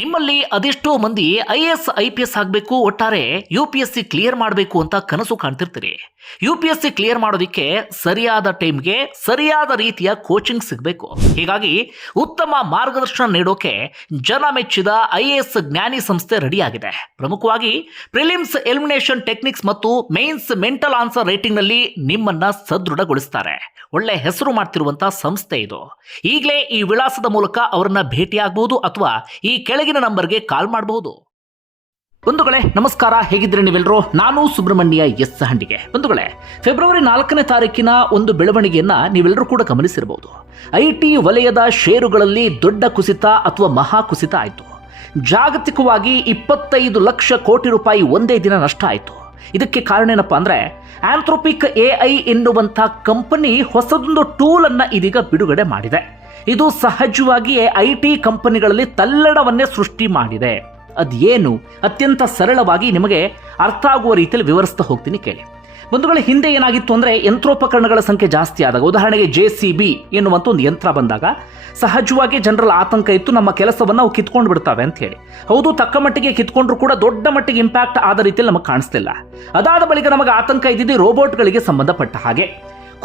ನಿಮ್ಮಲ್ಲಿ ಅದೆಷ್ಟೋ ಮಂದಿ IAS IPS ಆಗಬೇಕು, ಒಟ್ಟಾರೆ UPSC ಕ್ಲಿಯರ್ ಮಾಡಬೇಕು ಅಂತ ಕನಸು ಕಾಣ್ತಿರ್ತೀರಿ. UPSC ಕ್ಲಿಯರ್ ಮಾಡೋದಕ್ಕೆ ಸರಿಯಾದ ಟೈಮ್ಗೆ ಸರಿಯಾದ ರೀತಿಯ ಕೋಚಿಂಗ್ ಸಿಗಬೇಕು. ಹೀಗಾಗಿ ಉತ್ತಮ ಮಾರ್ಗದರ್ಶನ ನೀಡೋಕೆ ಜನ ಮೆಚ್ಚಿದ IAS ಜ್ಞಾನಿ ಸಂಸ್ಥೆ ರೆಡಿಯಾಗಿದೆ. ಪ್ರಮುಖವಾಗಿ ಪ್ರಿಲಿಮ್ಸ್ ಎಲಿಮಿನೇಷನ್ ಟೆಕ್ನಿಕ್ಸ್ ಮತ್ತು ಮೇನ್ಸ್ ಮೆಂಟಲ್ ಆನ್ಸರ್ ರೈಟಿಂಗ್ ನಲ್ಲಿ ನಿಮ್ಮನ್ನ ಸದೃಢಗೊಳಿಸ್ತಾರೆ. ಒಳ್ಳೆ ಹೆಸರು ಮಾಡ್ತಿರುವಂತಹ ಸಂಸ್ಥೆ ಇದು. ಈಗಲೇ ಈ ವಿಳಾಸದ ಮೂಲಕ ಅವರನ್ನ ಭೇಟಿಯಾಗಬಹುದು ಅಥವಾ ಈ ಕೆಳಗಿನ ನಂಬರ್ಗೆ ಕಾಲ್ ಮಾಡಬಹುದು. ಬಂಧುಗಳೇ ನಮಸ್ಕಾರ, ಹೇಗಿದ್ರೆ ನೀವೆಲ್ಲರೂ? ನಾನು ಸುಬ್ರಹ್ಮಣ್ಯ ಎಸ್ ಹಂಡಿಗೆ. ಬಂಧುಗಳೇ, ಫೆಬ್ರವರಿ 4ನೇ ತಾರೀಕಿನ ಒಂದು ಬೆಳವಣಿಗೆಯನ್ನ ನೀವೆಲ್ಲರೂ ಕೂಡ ಗಮನಿಸಿರಬಹುದು. IT ವಲಯದ ಷೇರುಗಳಲ್ಲಿ ದೊಡ್ಡ ಕುಸಿತ ಅಥವಾ ಮಹಾ ಕುಸಿತ ಆಯಿತು. ಜಾಗತಿಕವಾಗಿ 25 ಲಕ್ಷ ಕೋಟಿ ರೂಪಾಯಿ ಒಂದೇ ದಿನ ನಷ್ಟ ಆಯಿತು. ಇದಕ್ಕೆ ಕಾರಣ ಏನಪ್ಪಾ ಅಂದ್ರೆ, ಆಂಥ್ರೋಪಿಕ್ AI ಎನ್ನುವಂಥ ಕಂಪನಿ ಹೊಸದೊಂದು ಟೂಲ್ ಅನ್ನ ಇದೀಗ ಬಿಡುಗಡೆ ಮಾಡಿದೆ. ಇದು ಸಹಜವಾಗಿಯೇ IT ಕಂಪನಿಗಳಲ್ಲಿ ತಲ್ಲಣವನ್ನೇ ಸೃಷ್ಟಿ ಮಾಡಿದೆ. ಅದೇನು ಅತ್ಯಂತ ಸರಳವಾಗಿ ನಿಮಗೆ ಅರ್ಥ ಆಗುವ ರೀತಿಯಲ್ಲಿ ವಿವರಿಸ್ತಾ ಹೋಗ್ತೀನಿ, ಕೇಳಿ. ಬಂಧುಗಳ, ಹಿಂದೆ ಏನಾಗಿತ್ತು ಅಂದ್ರೆ, ಯಂತ್ರೋಪಕರಣಗಳ ಸಂಖ್ಯೆ ಜಾಸ್ತಿ ಆದಾಗ, ಉದಾಹರಣೆಗೆ JCB ಎನ್ನುವಂಥ ಒಂದು ಯಂತ್ರ ಬಂದಾಗ ಸಹಜವಾಗಿ ಜನರಲ್ ಆತಂಕ ಇತ್ತು, ನಮ್ಮ ಕೆಲಸವನ್ನು ಅವು ಕಿತ್ಕೊಂಡು ಬಿಡ್ತಾವೆ ಅಂತ ಹೇಳಿ. ಹೌದು, ತಕ್ಕ ಮಟ್ಟಿಗೆ ಕಿತ್ಕೊಂಡ್ರು ಕೂಡ ದೊಡ್ಡ ಮಟ್ಟಿಗೆ ಇಂಪ್ಯಾಕ್ಟ್ ಆದ ರೀತಿಯಲ್ಲಿ ನಮಗೆ ಕಾಣಿಸ್ತಿಲ್ಲ. ಅದಾದ ಬಳಿಕ ನಮಗೆ ಆತಂಕ ಇದ್ದಿದ್ದು ರೋಬೋಟ್ಗಳಿಗೆ ಸಂಬಂಧಪಟ್ಟ ಹಾಗೆ.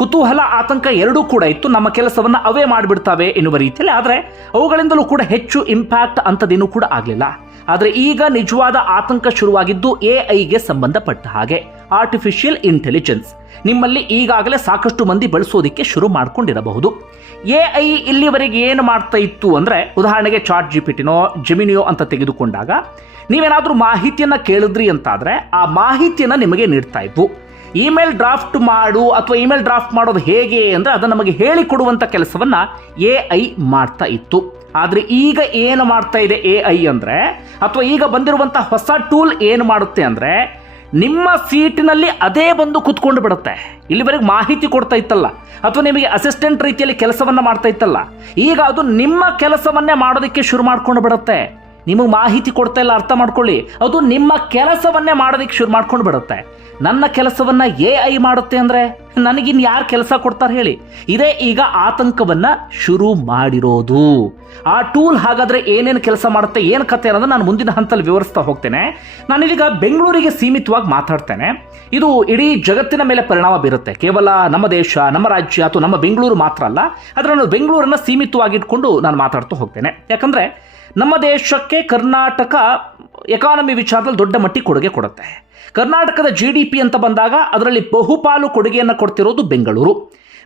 ಕುತೂಹಲ, ಆತಂಕ ಎರಡೂ ಕೂಡ ಇತ್ತು, ನಮ್ಮ ಕೆಲಸವನ್ನು ಅವೇ ಮಾಡಿಬಿಡ್ತಾವೆ ಎನ್ನುವ ರೀತಿಯಲ್ಲಿ. ಆದರೆ ಅವುಗಳಿಂದಲೂ ಕೂಡ ಹೆಚ್ಚು ಇಂಪ್ಯಾಕ್ಟ್ ಅಂಥದ್ದೇನೂ ಕೂಡ ಆಗಲಿಲ್ಲ. ಆದರೆ ಈಗ ನಿಜವಾದ ಆತಂಕ ಶುರುವಾಗಿದ್ದು AIಗೆ ಸಂಬಂಧಪಟ್ಟ ಹಾಗೆ. ಆರ್ಟಿಫಿಷಿಯಲ್ ಇಂಟೆಲಿಜೆನ್ಸ್ ನಿಮ್ಮಲ್ಲಿ ಈಗಾಗಲೇ ಸಾಕಷ್ಟು ಮಂದಿ ಬಳಸೋದಕ್ಕೆ ಶುರು ಮಾಡ್ಕೊಂಡಿರಬಹುದು. AI ಇಲ್ಲಿವರೆಗೆ ಏನು ಮಾಡ್ತಾ ಇತ್ತು ಅಂದರೆ, ಉದಾಹರಣೆಗೆ ChatGPTನೋ ಜೆಮಿನಿಯೋ ಅಂತ ತೆಗೆದುಕೊಂಡಾಗ ನೀವೇನಾದರೂ ಮಾಹಿತಿಯನ್ನು ಕೇಳಿದ್ರಿ ಅಂತಾದರೆ ಆ ಮಾಹಿತಿಯನ್ನು ನಿಮಗೆ ನೀಡ್ತಾ ಇದ್ವು. ಇಮೇಲ್ ಡ್ರಾಫ್ಟ್ ಮಾಡು ಅಥವಾ ಇಮೇಲ್ ಡ್ರಾಫ್ಟ್ ಮಾಡೋದು ಹೇಗೆ ಅಂದರೆ ಅದನ್ನು ನಮಗೆ ಹೇಳಿಕೊಡುವಂಥ ಕೆಲಸವನ್ನು AI ಮಾಡ್ತಾ ಇತ್ತು. ಆದರೆ ಈಗ ಏನು ಮಾಡ್ತಾ ಇದೆ AI ಅಂದರೆ, ಅಥವಾ ಈಗ ಬಂದಿರುವಂಥ ಹೊಸ ಟೂಲ್ ಏನು ಮಾಡುತ್ತೆ ಅಂದರೆ, ನಿಮ್ಮ ಸೀಟಿನಲ್ಲಿ ಅದೇ ಬಂದು ಕುತ್ಕೊಂಡು ಬಿಡುತ್ತೆ. ಇಲ್ಲಿವರೆಗೆ ಮಾಹಿತಿ ಕೊಡ್ತಾ ಇತ್ತಲ್ಲ, ಅಥವಾ ನಿಮಗೆ ಅಸಿಸ್ಟೆಂಟ್ ರೀತಿಯಲ್ಲಿ ಕೆಲಸವನ್ನು ಮಾಡ್ತಾ ಇತ್ತಲ್ಲ, ಈಗ ಅದು ನಿಮ್ಮ ಕೆಲಸವನ್ನೇ ಮಾಡೋದಕ್ಕೆ ಶುರು ಮಾಡ್ಕೊಂಡು ಬಿಡುತ್ತೆ. ನಿಮಗೆ ಮಾಹಿತಿ ಕೊಡ್ತಾ ಇಲ್ಲ, ಅರ್ಥ ಮಾಡ್ಕೊಳ್ಳಿ, ಅದು ನಿಮ್ಮ ಕೆಲಸವನ್ನೇ ಮಾಡೋದಕ್ಕೆ ಶುರು ಮಾಡ್ಕೊಂಡು ಬಿಡುತ್ತೆ. ನನ್ನ ಕೆಲಸವನ್ನ AI ಮಾಡುತ್ತೆ ಅಂದ್ರೆ ನನಗಿನ್ ಯಾರು ಕೆಲಸ ಕೊಡ್ತಾರೆ ಹೇಳಿ? ಇದೇ ಈಗ ಆತಂಕವನ್ನ ಶುರು ಮಾಡಿರೋದು. ಆ ಟೂಲ್ ಹಾಗಾದ್ರೆ ಏನೇನು ಕೆಲಸ ಮಾಡುತ್ತೆ, ಏನು ಕತೆ ಅನ್ನೋದನ್ನ ನಾನು ಮುಂದಿನ ಹಂತದಲ್ಲಿ ವಿವರಿಸ್ತಾ ಹೋಗ್ತೇನೆ. ನಾನೀಗ ಬೆಂಗಳೂರಿಗೆ ಸೀಮಿತವಾಗಿ ಮಾತಾಡ್ತೇನೆ. ಇದು ಇಡೀ ಜಗತ್ತಿನ ಮೇಲೆ ಪರಿಣಾಮ ಬೀರುತ್ತೆ. ಕೇವಲ ನಮ್ಮ ದೇಶ, ನಮ್ಮ ರಾಜ್ಯ ಅಥವಾ ನಮ್ಮ ಬೆಂಗಳೂರು ಮಾತ್ರ ಅಲ್ಲ. ಆದರೆ ನಾನು ಬೆಂಗಳೂರನ್ನ ಸೀಮಿತವಾಗಿಟ್ಕೊಂಡು ನಾನು ಮಾತಾಡ್ತಾ ಹೋಗ್ತೇನೆ. ಯಾಕಂದ್ರೆ ನಮ್ಮ ದೇಶಕ್ಕೆ ಕರ್ನಾಟಕ ಎಕಾನಮಿ ವಿಚಾರದಲ್ಲಿ ದೊಡ್ಡ ಮಟ್ಟಿಗೆ ಕೊಡುಗೆ ಕೊಡುತ್ತೆ. ಕರ್ನಾಟಕದ GDP ಅಂತ ಬಂದಾಗ ಅದರಲ್ಲಿ ಬಹುಪಾಲು ಕೊಡುಗೆಯನ್ನು ಕೊಡ್ತಿರೋದು ಬೆಂಗಳೂರು.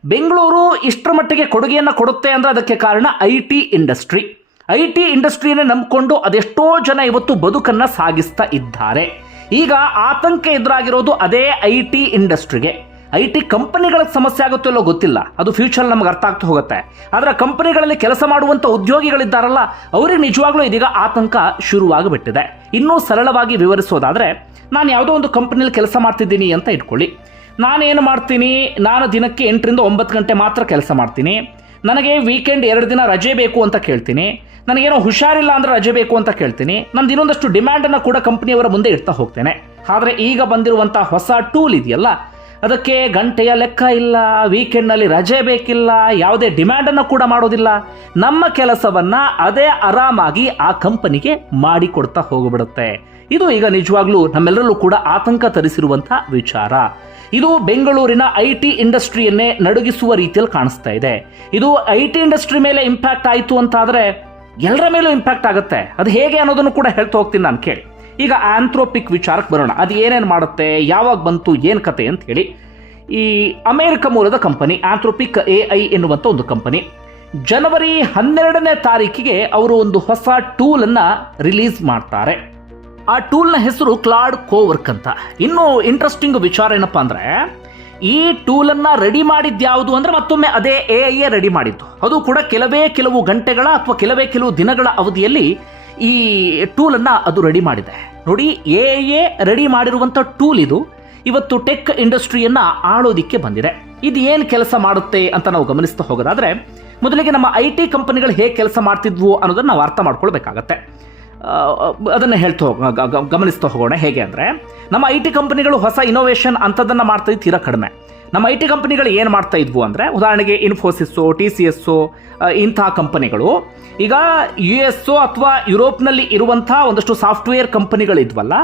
ಬೆಂಗಳೂರು ಇಷ್ಟರ ಮಟ್ಟಿಗೆ ಕೊಡುಗೆಯನ್ನು ಕೊಡುತ್ತೆ ಅಂದರೆ ಅದಕ್ಕೆ ಕಾರಣ IT ಇಂಡಸ್ಟ್ರಿ. IT ಇಂಡಸ್ಟ್ರಿಯನ್ನೇ ನಂಬಿಕೊಂಡು ಅದೆಷ್ಟೋ ಜನ ಇವತ್ತು ಬದುಕನ್ನು ಸಾಗಿಸ್ತಾ ಇದ್ದಾರೆ. ಈಗ ಆತಂಕ ಎದುರಾಗಿರೋದು ಅದೇ IT ಇಂಡಸ್ಟ್ರಿಗೆ. IT ಕಂಪನಿಗಳ ಸಮಸ್ಯೆ ಆಗುತ್ತೋ ಇಲ್ಲೋ ಗೊತ್ತಿಲ್ಲ, ಅದು ಫ್ಯೂಚರ್ ನಮಗೆ ಅರ್ಥ ಆಗ್ತಾ ಹೋಗುತ್ತೆ. ಆದರೆ ಕಂಪನಿಗಳಲ್ಲಿ ಕೆಲಸ ಮಾಡುವಂಥ ಉದ್ಯೋಗಿಗಳಿದ್ದಾರಲ್ಲ, ಅವರಿಗೆ ನಿಜವಾಗ್ಲೂ ಇದೀಗ ಆತಂಕ ಶುರುವಾಗಿಬಿಟ್ಟಿದೆ. ಇನ್ನೂ ಸರಳವಾಗಿ ವಿವರಿಸೋದಾದರೆ, ನಾನು ಯಾವುದೋ ಒಂದು ಕಂಪನಿಯಲ್ಲಿ ಕೆಲಸ ಮಾಡ್ತಿದ್ದೀನಿ ಅಂತ ಇಟ್ಕೊಳ್ಳಿ. ನಾನೇನು ಮಾಡ್ತೀನಿ, ನಾನು ದಿನಕ್ಕೆ 8ರಿಂದ 9 ಗಂಟೆ ಮಾತ್ರ ಕೆಲಸ ಮಾಡ್ತೀನಿ. ನನಗೆ ವೀಕೆಂಡ್ 2 ದಿನ ರಜೆ ಬೇಕು ಅಂತ ಕೇಳ್ತೀನಿ. ನನಗೇನೋ ಹುಷಾರಿಲ್ಲ ಅಂದರೆ ರಜೆ ಬೇಕು ಅಂತ ಕೇಳ್ತೀನಿ. ನಂದು ಇನ್ನೊಂದಷ್ಟು ಡಿಮ್ಯಾಂಡನ್ನು ಕೂಡ ಕಂಪನಿಯವರ ಮುಂದೆ ಇಡ್ತಾ ಹೋಗ್ತೇನೆ. ಆದರೆ ಈಗ ಬಂದಿರುವಂಥ ಹೊಸ ಟೂಲ್ ಇದೆಯಲ್ಲ, ಅದಕ್ಕೆ ಗಂಟೆಯ ಲೆಕ್ಕ ಇಲ್ಲ, ವೀಕೆಂಡ್ನಲ್ಲಿ ರಜೆ ಬೇಕಿಲ್ಲ, ಯಾವುದೇ ಡಿಮ್ಯಾಂಡನ್ನು ಕೂಡ ಮಾಡೋದಿಲ್ಲ. ನಮ್ಮ ಕೆಲಸವನ್ನು ಅದೇ ಆರಾಮಾಗಿ ಆ ಕಂಪನಿಗೆ ಮಾಡಿಕೊಡ್ತಾ ಹೋಗಿಬಿಡುತ್ತೆ. ಇದು ಈಗ ನಿಜವಾಗ್ಲೂ ನಮ್ಮೆಲ್ಲರಲ್ಲೂ ಕೂಡ ಆತಂಕ ತರಿಸಿರುವಂಥ ವಿಚಾರ. ಇದು ಬೆಂಗಳೂರಿನ IT ಇಂಡಸ್ಟ್ರಿಯನ್ನೇ ನಡುಗಿಸುವ ರೀತಿಯಲ್ಲಿ ಕಾಣಿಸ್ತಾ ಇದೆ. ಇದು IT ಇಂಡಸ್ಟ್ರಿ ಮೇಲೆ ಇಂಪ್ಯಾಕ್ಟ್ ಆಯಿತು ಅಂತಾದರೆ ಎಲ್ಲರ ಮೇಲೂ ಇಂಪ್ಯಾಕ್ಟ್ ಆಗುತ್ತೆ. ಅದು ಹೇಗೆ ಅನ್ನೋದನ್ನು ಕೂಡ ಹೇಳ್ತಾ ಹೋಗ್ತೀನಿ ನಾನು, ಕೇಳಿ. ಈಗ ಆಂಥ್ರೋಪಿಕ್ ವಿಚಾರಕ್ಕೆ ಬರೋಣ. ಅದು ಏನೇನು ಮಾಡುತ್ತೆ, ಯಾವಾಗ ಬಂತು, ಏನು ಕತೆ ಅಂತ ಹೇಳಿ. ಈ ಅಮೆರಿಕ ಮೂಲದ ಕಂಪನಿ ಆಂಥ್ರೋಪಿಕ್ AI ಎನ್ನುವಂಥ ಒಂದು ಕಂಪನಿ ಜನವರಿ 12ನೇ ತಾರೀಕಿಗೆ ಅವರು ಒಂದು ಹೊಸ ಟೂಲನ್ನು ರಿಲೀಸ್ ಮಾಡ್ತಾರೆ. ಆ ಟೂಲ್ನ ಹೆಸರು ಕ್ಲಾಡ್ ಕೋವರ್ಕ್ ಅಂತ. ಇನ್ನೂ ಇಂಟ್ರೆಸ್ಟಿಂಗ್ ವಿಚಾರ ಏನಪ್ಪಾ ಅಂದರೆ, ಈ ಟೂಲನ್ನು ರೆಡಿ ಮಾಡಿದ್ದು ಯಾವುದು ಅಂದರೆ ಮತ್ತೊಮ್ಮೆ ಅದೇ AI ರೆಡಿ ಮಾಡಿದ್ದು. ಅದು ಕೂಡ ಕೆಲವು ಗಂಟೆಗಳ ಅಥವಾ ಕೆಲವು ದಿನಗಳ ಅವಧಿಯಲ್ಲಿ ಈ ಟೂಲನ್ನು ಅದು ರೆಡಿ ಮಾಡಿದೆ. ನೋಡಿ, AI ರೆಡಿ ಮಾಡಿರುವಂಥ ಟೂಲ್ ಇದು ಇವತ್ತು ಟೆಕ್ ಇಂಡಸ್ಟ್ರಿಯನ್ನು ಆಳೋದಿಕ್ಕೆ ಬಂದಿದೆ. ಇದು ಏನು ಕೆಲಸ ಮಾಡುತ್ತೆ ಅಂತ ನಾವು ಗಮನಿಸ್ತಾ ಹೋಗೋದಾದರೆ, ಮೊದಲಿಗೆ ನಮ್ಮ IT ಕಂಪನಿಗಳು ಹೇಗೆ ಕೆಲಸ ಮಾಡ್ತಿದ್ವು ಅನ್ನೋದನ್ನು ನಾವು ಅರ್ಥ ಮಾಡ್ಕೊಳ್ಬೇಕಾಗತ್ತೆ. ಅದನ್ನು ಗಮನಿಸ್ತಾ ಹೋಗೋಣ. ಹೇಗೆ ಅಂದರೆ, ನಮ್ಮ IT ಕಂಪನಿಗಳು ಹೊಸ ಇನೋವೇಷನ್ ಅಂಥದ್ದನ್ನು ಮಾಡ್ತಿದ್ದು ತೀರಾ ಕಡಿಮೆ. ನಮ್ಮ ಐ ಟಿ ಕಂಪನಿಗಳು ಏನು ಮಾಡ್ತಾ ಇದ್ವು ಅಂದರೆ, ಉದಾಹರಣೆಗೆ ಇನ್ಫೋಸಿಸ್ಸು, TCS ಇಂತಹ ಕಂಪನಿಗಳು ಈಗ US ಅಥವಾ ಯುರೋಪ್ನಲ್ಲಿ ಇರುವಂಥ ಒಂದಷ್ಟು ಸಾಫ್ಟ್ವೇರ್ ಕಂಪನಿಗಳಿದ್ವಲ್ಲ,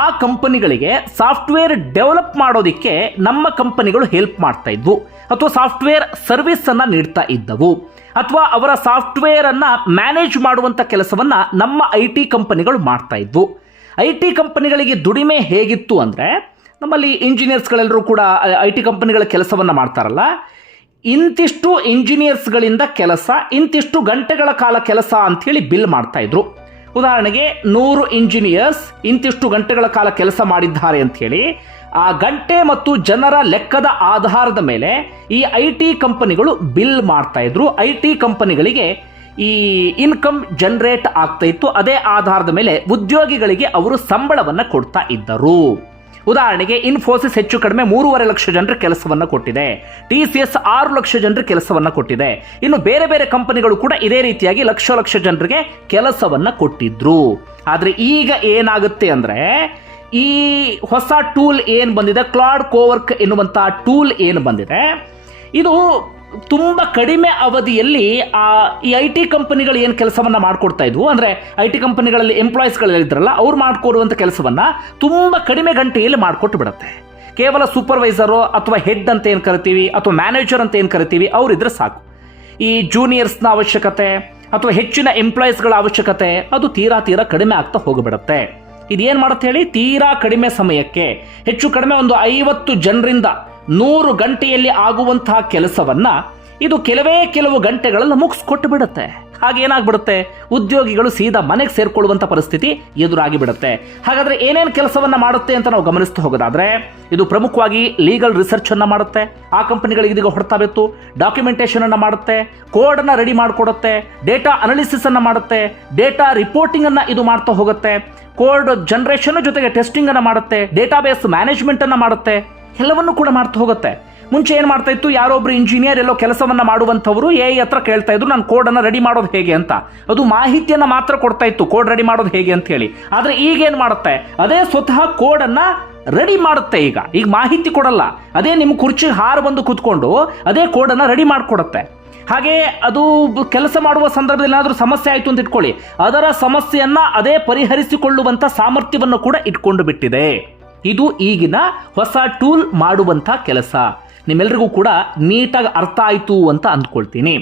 ಆ ಕಂಪನಿಗಳಿಗೆ ಸಾಫ್ಟ್ವೇರ್ ಡೆವಲಪ್ ಮಾಡೋದಕ್ಕೆ ನಮ್ಮ ಕಂಪನಿಗಳು ಹೆಲ್ಪ್ ಮಾಡ್ತಾ ಇದ್ವು, ಅಥವಾ ಸಾಫ್ಟ್ವೇರ್ ಸರ್ವಿಸನ್ನು ನೀಡ್ತಾ ಇದ್ದವು, ಅಥವಾ ಅವರ ಸಾಫ್ಟ್ವೇರನ್ನು ಮ್ಯಾನೇಜ್ ಮಾಡುವಂಥ ಕೆಲಸವನ್ನು ನಮ್ಮ ಐ ಟಿ ಕಂಪನಿಗಳು ಮಾಡ್ತಾ ಇದ್ವು. ಐ ಟಿ ಕಂಪನಿಗಳಿಗೆ ದುಡಿಮೆ ಹೇಗಿತ್ತು ಅಂದರೆ, ನಮ್ಮಲ್ಲಿ ಇಂಜಿನಿಯರ್ಸ್ಗಳೆಲ್ಲರೂ ಕೂಡ ಐ ಟಿ ಕಂಪನಿಗಳ ಕೆಲಸವನ್ನು ಮಾಡ್ತಾರಲ್ಲ, ಇಂತಿಷ್ಟು ಇಂಜಿನಿಯರ್ಸ್ಗಳಿಂದ ಕೆಲಸ, ಇಂತಿಷ್ಟು ಗಂಟೆಗಳ ಕಾಲ ಕೆಲಸ ಅಂಥೇಳಿ ಬಿಲ್ ಮಾಡ್ತಾಯಿದ್ರು. ಉದಾಹರಣೆಗೆ 100 ಇಂಜಿನಿಯರ್ಸ್ ಇಂತಿಷ್ಟು ಗಂಟೆಗಳ ಕಾಲ ಕೆಲಸ ಮಾಡಿದ್ದಾರೆ ಅಂಥೇಳಿ ಆ ಗಂಟೆ ಮತ್ತು ಜನರ ಲೆಕ್ಕದ ಆಧಾರದ ಮೇಲೆ ಈ ಐ ಟಿ ಕಂಪನಿಗಳು ಬಿಲ್ ಮಾಡ್ತಾಯಿದ್ರು. ಐ ಟಿ ಕಂಪನಿಗಳಿಗೆ ಈ ಇನ್ಕಮ್ ಜನರೇಟ್ ಆಗ್ತಾ ಇತ್ತು. ಅದೇ ಆಧಾರದ ಮೇಲೆ ಉದ್ಯೋಗಿಗಳಿಗೆ ಅವರು ಸಂಬಳವನ್ನು ಕೊಡ್ತಾ ಇದ್ದರು. ಉದಾಹರಣೆಗೆ ಇನ್ಫೋಸಿಸ್ ಹೆಚ್ಚು ಕಡಿಮೆ 3.5 ಲಕ್ಷ ಜನರ ಕೆಲಸವನ್ನು ಕೊಟ್ಟಿದೆ, TCS 6 ಲಕ್ಷ ಜನರ ಕೆಲಸವನ್ನು ಕೊಟ್ಟಿದೆ. ಇನ್ನು ಬೇರೆ ಬೇರೆ ಕಂಪನಿಗಳು ಕೂಡ ಇದೇ ರೀತಿಯಾಗಿ ಲಕ್ಷ ಜನರಿಗೆ ಕೆಲಸವನ್ನು ಕೊಟ್ಟಿದ್ರು. ಆದರೆ ಈಗ ಏನಾಗುತ್ತೆ ಅಂದರೆ, ಈ ಹೊಸ ಟೂಲ್ ಏನು ಬಂದಿದೆ, ಕ್ಲಾಡ್ ಕೋವರ್ಕ್ ಎನ್ನುವಂಥ ಟೂಲ್ ಏನು ಬಂದಿದೆ, ಇದು ತುಂಬ ಕಡಿಮೆ ಅವಧಿಯಲ್ಲಿ ಈ ಐ ಟಿ ಕಂಪನಿಗಳು ಏನು ಕೆಲಸವನ್ನು ಮಾಡಿಕೊಡ್ತಾ ಇದ್ವು ಅಂದರೆ, ಐ ಟಿ ಕಂಪನಿಗಳಲ್ಲಿ ಎಂಪ್ಲಾಯೀಸ್ಗಳಿದ್ರಲ್ಲ, ಅವ್ರು ಮಾಡಿಕೊಡುವಂಥ ಕೆಲಸವನ್ನು ತುಂಬ ಕಡಿಮೆ ಗಂಟೆಯಲ್ಲಿ ಮಾಡಿಕೊಟ್ಟು ಬಿಡುತ್ತೆ. ಕೇವಲ ಸೂಪರ್ವೈಸರು ಅಥವಾ ಹೆಡ್ ಅಂತ ಏನು ಕರಿತೀವಿ, ಅಥವಾ ಮ್ಯಾನೇಜರ್ ಅಂತ ಏನು ಕರಿತೀವಿ, ಅವರಿದ್ರೆ ಸಾಕು. ಈ ಜೂನಿಯರ್ಸ್ನ ಅವಶ್ಯಕತೆ ಅಥವಾ ಹೆಚ್ಚಿನ ಎಂಪ್ಲಾಯೀಸ್ಗಳ ಅವಶ್ಯಕತೆ ಅದು ತೀರಾ ಕಡಿಮೆ ಆಗ್ತಾ ಹೋಗಿಬಿಡುತ್ತೆ. ಇದೇನು ಮಾಡುತ್ತೆ ಹೇಳಿ, ತೀರಾ ಕಡಿಮೆ ಸಮಯಕ್ಕೆ ಹೆಚ್ಚು ಕಡಿಮೆ ಒಂದು 50 ಜನರಿಂದ 100 ಗಂಟೆಯಲ್ಲಿ ಆಗುವಂತಹ ಕೆಲಸವನ್ನು ಇದು ಕೆಲವು ಗಂಟೆಗಳಲ್ಲಿ ಮುಗಿಸ್ಕೊಟ್ಟು ಬಿಡುತ್ತೆ. ಹಾಗೇನಾಗ್ಬಿಡುತ್ತೆ, ಉದ್ಯೋಗಿಗಳು ಸೀದಾ ಮನೆಗೆ ಸೇರ್ಕೊಳ್ಳುವಂಥ ಪರಿಸ್ಥಿತಿ ಎದುರಾಗಿ ಬಿಡುತ್ತೆ. ಹಾಗಾದರೆ ಏನೇನು ಕೆಲಸವನ್ನು ಮಾಡುತ್ತೆ ಅಂತ ನಾವು ಗಮನಿಸ್ತಾ ಹೋಗೋದಾದರೆ, ಇದು ಪ್ರಮುಖವಾಗಿ ಲೀಗಲ್ ರಿಸರ್ಚನ್ನು ಮಾಡುತ್ತೆ. ಆ ಕಂಪನಿಗಳಿಗೆ ಇದೀಗ ಹೊಡ್ತಾ ಬೇಕು. ಡಾಕ್ಯುಮೆಂಟೇಷನನ್ನು ಮಾಡುತ್ತೆ, ಕೋಡನ್ನು ರೆಡಿ ಮಾಡಿಕೊಡುತ್ತೆ, ಡೇಟಾ ಅನಾಲಿಸಿಸನ್ನು ಮಾಡುತ್ತೆ, ಡೇಟಾ ರಿಪೋರ್ಟಿಂಗನ್ನು ಇದು ಮಾಡ್ತಾ ಹೋಗುತ್ತೆ, ಕೋಡ್ ಜನರೇಷನ್ ಜೊತೆಗೆ ಟೆಸ್ಟಿಂಗನ್ನು ಮಾಡುತ್ತೆ, ಡೇಟಾಬೇಸ್ ಮ್ಯಾನೇಜ್ಮೆಂಟನ್ನು ಮಾಡುತ್ತೆ, ಎಲ್ಲವನ್ನೂ ಕೂಡ ಮಾಡ್ತಾ ಹೋಗುತ್ತೆ. ಮುಂಚೆ ಏನು ಮಾಡ್ತಾ ಇತ್ತು, ಯಾರೊಬ್ರು ಇಂಜಿನಿಯರ್ ಎಲ್ಲೋ ಕೆಲಸವನ್ನು ಮಾಡುವಂಥವರು AI ಹತ್ರ ಕೇಳ್ತಾ ಇದ್ರು, ನಾನು ಕೋಡನ್ನು ರೆಡಿ ಮಾಡೋದು ಹೇಗೆ ಅಂತ. ಅದು ಮಾಹಿತಿಯನ್ನು ಮಾತ್ರ ಕೊಡ್ತಾ ಇತ್ತು, ಕೋಡ್ ರೆಡಿ ಮಾಡೋದು ಹೇಗೆ ಅಂತ ಹೇಳಿ. ಆದರೆ ಈಗೇನು ಮಾಡುತ್ತೆ, ಅದೇ ಸ್ವತಃ ಕೋಡನ್ನು ರೆಡಿ ಮಾಡುತ್ತೆ. ಈಗ ಮಾಹಿತಿ ಕೊಡಲ್ಲ, ಅದೇ ನಿಮ್ಮ ಕುರ್ಚಿಗೆ ಹಾರು ಬಂದು ಕೂತ್ಕೊಂಡು ಅದೇ ಕೋಡನ್ನು ರೆಡಿ ಮಾಡಿಕೊಡುತ್ತೆ. ಹಾಗೆ ಅದು ಕೆಲಸ ಮಾಡುವ ಸಂದರ್ಭದಲ್ಲಿ ಏನಾದರೂ ಸಮಸ್ಯೆ ಆಯಿತು ಅಂತ ಇಟ್ಕೊಳ್ಳಿ, ಅದರ ಸಮಸ್ಯೆಯನ್ನು ಅದೇ ಪರಿಹರಿಸಿಕೊಳ್ಳುವಂಥ ಸಾಮರ್ಥ್ಯವನ್ನು ಕೂಡ ಇಟ್ಕೊಂಡು ಬಿಟ್ಟಿದೆ. ಇದು ಈಗಿನ ಹೊಸ ಟೂಲ್ ಮಾಡುವಂಥ ಕೆಲಸ. ನಿಮ್ಮೆಲ್ಲರಿಗೂ ಕೂಡ ನೀಟಾಗಿ ಅರ್ಥ ಆಯಿತು ಅಂತ ಅಂದ್ಕೊಳ್ತೀನಿ.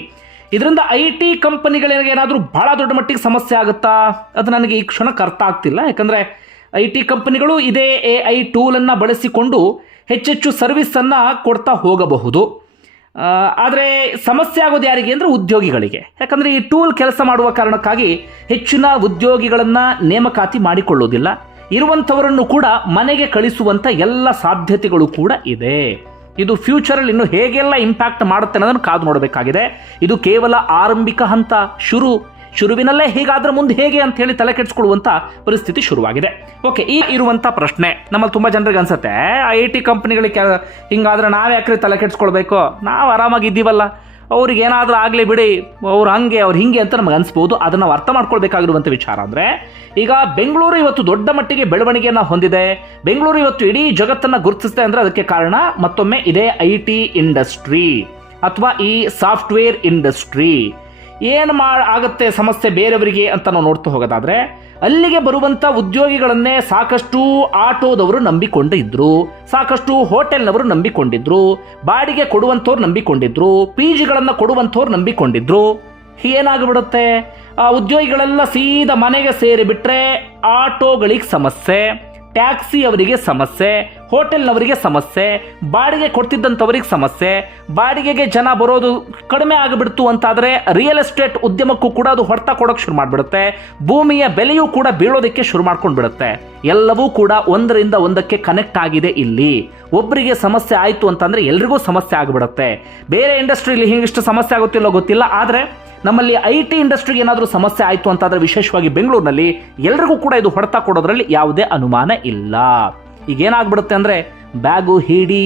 ಇದರಿಂದ ಐ ಟಿ ಕಂಪನಿಗಳಿಗೆ ಏನಾದರೂ ಬಹಳ ದೊಡ್ಡ ಮಟ್ಟಿಗೆ ಸಮಸ್ಯೆ ಆಗುತ್ತಾ, ಅದು ನನಗೆ ಈ ಕ್ಷಣಕ್ಕೆ ಅರ್ಥ ಆಗ್ತಿಲ್ಲ. ಯಾಕಂದರೆ ಐ ಟಿ ಕಂಪನಿಗಳು ಇದೇ AI ಟೂಲನ್ನು ಬಳಸಿಕೊಂಡು ಹೆಚ್ಚೆಚ್ಚು ಸರ್ವಿಸನ್ನು ಕೊಡ್ತಾ ಹೋಗಬಹುದು. ಆದರೆ ಸಮಸ್ಯೆ ಆಗೋದು ಯಾರಿಗೆ ಅಂದರೆ ಉದ್ಯೋಗಿಗಳಿಗೆ. ಯಾಕಂದರೆ ಈ ಟೂಲ್ ಕೆಲಸ ಮಾಡುವ ಕಾರಣಕ್ಕಾಗಿ ಹೆಚ್ಚಿನ ಉದ್ಯೋಗಿಗಳನ್ನು ನೇಮಕಾತಿ ಮಾಡಿಕೊಳ್ಳೋದಿಲ್ಲ. ಇರುವಂಥವರನ್ನು ಕೂಡ ಮನೆಗೆ ಕಳಿಸುವಂಥ ಎಲ್ಲ ಸಾಧ್ಯತೆಗಳು ಕೂಡ ಇದೆ. ಇದು ಫ್ಯೂಚರಲ್ಲಿ ಇನ್ನು ಹೇಗೆಲ್ಲ ಇಂಪ್ಯಾಕ್ಟ್ ಮಾಡುತ್ತೆ ಅನ್ನೋದನ್ನು ಕಾದು ನೋಡಬೇಕಾಗಿದೆ. ಇದು ಕೇವಲ ಆರಂಭಿಕ ಹಂತ, ಶುರುವಿನಲ್ಲೇ ಹೀಗಾದ್ರೆ ಮುಂದೆ ಹೇಗೆ ಅಂತ ಹೇಳಿ ತಲೆ ಕೆಡಿಸ್ಕೊಳ್ಳುವಂಥ ಪರಿಸ್ಥಿತಿ ಶುರುವಾಗಿದೆ. ಓಕೆ, ಈ ಇರುವಂಥ ಪ್ರಶ್ನೆ ನಮ್ಮಲ್ಲಿ ತುಂಬ ಜನರಿಗೆ ಅನ್ಸುತ್ತೆ, ಐ ಟಿ ಕಂಪ್ನಿಗಳಿಗೆ ಹಿಂಗಾದ್ರೆ ನಾವು ಯಾಕ್ರಿ ತಲೆ ಕೆಡಿಸ್ಕೊಳ್ಬೇಕು, ನಾವು ಆರಾಮಾಗಿದ್ದೀವಲ್ಲ, ಅವ್ರಿಗೆ ಏನಾದರೂ ಆಗಲಿ ಬಿಡಿ, ಅವ್ರು ಹಿಂಗೆ ಅಂತ ನಮಗೆ ಅನಿಸ್ಬೋದು. ಅದನ್ನು ನಾವು ಅರ್ಥ ಮಾಡ್ಕೊಳ್ಬೇಕಾಗಿರುವಂಥ ವಿಚಾರ ಅಂದರೆ, ಈಗ ಬೆಂಗಳೂರು ಇವತ್ತು ದೊಡ್ಡ ಮಟ್ಟಿಗೆ ಬೆಳವಣಿಗೆಯನ್ನು ಹೊಂದಿದೆ, ಬೆಂಗಳೂರು ಇವತ್ತು ಇಡೀ ಜಗತ್ತನ್ನು ಗುರುತಿಸಿದೆ ಅಂದರೆ ಅದಕ್ಕೆ ಕಾರಣ ಮತ್ತೊಮ್ಮೆ ಇದೇ ಐ ಟಿ ಇಂಡಸ್ಟ್ರಿ ಅಥವಾ ಈ ಸಾಫ್ಟ್ವೇರ್ ಇಂಡಸ್ಟ್ರಿ. ಏನು ಆಗುತ್ತೆ ಸಮಸ್ಯೆ ಬೇರೆಯವರಿಗೆ ಅಂತ ನಾವು ನೋಡ್ತಾ ಹೋಗೋದಾದರೆ, ಅಲ್ಲಿಗೆ ಬರುವಂಥ ಉದ್ಯೋಗಿಗಳನ್ನೇ ಸಾಕಷ್ಟು ಆಟೋದವರು ನಂಬಿಕೊಂಡಿದ್ರು, ಸಾಕಷ್ಟು ಹೋಟೆಲ್ನವರು ನಂಬಿಕೊಂಡಿದ್ರು, ಬಾಡಿಗೆ ಕೊಡುವಂಥವ್ರು ನಂಬಿಕೊಂಡಿದ್ರು, PGಗಳನ್ನು ಕೊಡುವಂಥವ್ರು ನಂಬಿಕೊಂಡಿದ್ರು. ಏನಾಗ್ಬಿಡುತ್ತೆ, ಆ ಉದ್ಯೋಗಿಗಳೆಲ್ಲ ಸೀದಾ ಮನೆಗೆ ಸೇರಿಬಿಟ್ರೆ ಆಟೋಗಳಿಗೆ ಸಮಸ್ಯೆ, ಟ್ಯಾಕ್ಸಿ ಅವರಿಗೆ ಸಮಸ್ಯೆ, ಹೋಟೆಲ್ನವರಿಗೆ ಸಮಸ್ಯೆ, ಬಾಡಿಗೆ ಕೊಡ್ತಿದ್ದಂಥವ್ರಿಗೆ ಸಮಸ್ಯೆ, ಬಾಡಿಗೆಗೆ ಜನ ಬರೋದು ಕಡಿಮೆ ಆಗಿಬಿಡ್ತು ಅಂತಾದರೆ ರಿಯಲ್ ಎಸ್ಟೇಟ್ ಉದ್ಯಮಕ್ಕೂ ಕೂಡ ಅದು ಹೊಡೆತ ಕೊಡೋಕ್ಕೆ ಶುರು ಮಾಡಿಬಿಡುತ್ತೆ, ಭೂಮಿಯ ಬೆಲೆಯೂ ಕೂಡ ಬೀಳೋದಕ್ಕೆ ಶುರು ಮಾಡ್ಕೊಂಡು ಬಿಡುತ್ತೆ. ಎಲ್ಲವೂ ಕೂಡ ಒಂದರಿಂದ ಒಂದಕ್ಕೆ ಕನೆಕ್ಟ್ ಆಗಿದೆ. ಇಲ್ಲಿ ಒಬ್ಬರಿಗೆ ಸಮಸ್ಯೆ ಆಯಿತು ಅಂತಂದರೆ ಎಲ್ರಿಗೂ ಸಮಸ್ಯೆ ಆಗಿಬಿಡುತ್ತೆ. ಬೇರೆ ಇಂಡಸ್ಟ್ರಿಯಲ್ಲಿ ಹಿಂಗಿಷ್ಟು ಸಮಸ್ಯೆ ಆಗುತ್ತಿಲ್ಲೋ ಗೊತ್ತಿಲ್ಲ, ಆದರೆ ನಮ್ಮಲ್ಲಿ ಐ ಟಿ ಇಂಡಸ್ಟ್ರಿಗೆ ಏನಾದರೂ ಸಮಸ್ಯೆ ಆಯಿತು ಅಂತಾದರೆ, ವಿಶೇಷವಾಗಿ ಬೆಂಗಳೂರಿನಲ್ಲಿ ಎಲ್ರಿಗೂ ಕೂಡ ಇದು ಹೊಡೆತ ಕೊಡೋದ್ರಲ್ಲಿ ಯಾವುದೇ ಅನುಮಾನ ಇಲ್ಲ. ಈಗೇನಾಗ್ಬಿಡುತ್ತೆ ಅಂದರೆ, ಬ್ಯಾಗು ಹಿಡಿ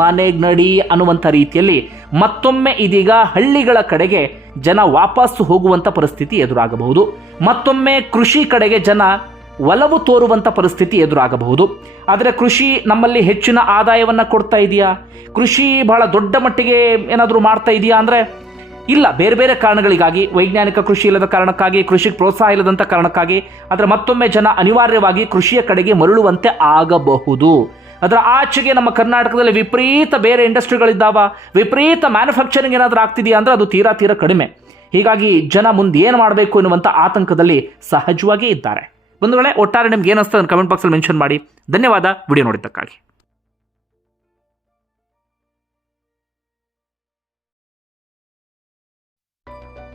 ಮನೆಗೆ ನಡಿ ಅನ್ನುವಂಥ ರೀತಿಯಲ್ಲಿ ಮತ್ತೊಮ್ಮೆ ಇದೀಗ ಹಳ್ಳಿಗಳ ಕಡೆಗೆ ಜನ ವಾಪಸ್ಸು ಹೋಗುವಂಥ ಪರಿಸ್ಥಿತಿ ಎದುರಾಗಬಹುದು. ಮತ್ತೊಮ್ಮೆ ಕೃಷಿ ಕಡೆಗೆ ಜನ ಒಲವು ತೋರುವಂಥ ಪರಿಸ್ಥಿತಿ ಎದುರಾಗಬಹುದು. ಆದರೆ ಕೃಷಿ ನಮ್ಮಲ್ಲಿ ಹೆಚ್ಚಿನ ಆದಾಯವನ್ನು ಕೊಡ್ತಾ ಇದೆಯಾ, ಕೃಷಿ ಬಹಳ ದೊಡ್ಡ ಮಟ್ಟಿಗೆ ಏನಾದರೂ ಮಾಡ್ತಾ ಇದೆಯಾ ಅಂದರೆ ಇಲ್ಲ. ಬೇರೆ ಬೇರೆ ಕಾರಣಗಳಿಗಾಗಿ, ವೈಜ್ಞಾನಿಕ ಕೃಷಿ ಇಲ್ಲದ ಕಾರಣಕ್ಕಾಗಿ, ಕೃಷಿಗೆ ಪ್ರೋತ್ಸಾಹ ಇಲ್ಲದಂಥ ಕಾರಣಕ್ಕಾಗಿ, ಆದರೆ ಮತ್ತೊಮ್ಮೆ ಜನ ಅನಿವಾರ್ಯವಾಗಿ ಕೃಷಿಯ ಕಡೆಗೆ ಮರಳುವಂತೆ ಆಗಬಹುದು. ಅದರ ಆಚೆಗೆ ನಮ್ಮ ಕರ್ನಾಟಕದಲ್ಲಿ ವಿಪರೀತ ಬೇರೆ ಇಂಡಸ್ಟ್ರಿಗಳಿದ್ದಾವ, ವಿಪರೀತ ಮ್ಯಾನುಫ್ಯಾಕ್ಚರಿಂಗ್ ಏನಾದರೂ ಆಗ್ತಿದೆಯಾ ಅಂದರೆ ಅದು ತೀರಾ ಕಡಿಮೆ. ಹೀಗಾಗಿ ಜನ ಮುಂದೆ ಏನು ಮಾಡಬೇಕು ಎನ್ನುವಂಥ ಆತಂಕದಲ್ಲಿ ಸಹಜವಾಗಿ ಇದ್ದಾರೆ. ಬಂಧುಗಳೇ, ಒಟ್ಟಾರೆ ನಿಮ್ಗೆ ಏನಿಸ್ತದೆ ಕಮೆಂಟ್ ಬಾಕ್ಸಲ್ಲಿ ಮೆನ್ಷನ್ ಮಾಡಿ. ಧನ್ಯವಾದ ವಿಡಿಯೋ ನೋಡಿದ್ದಕ್ಕಾಗಿ.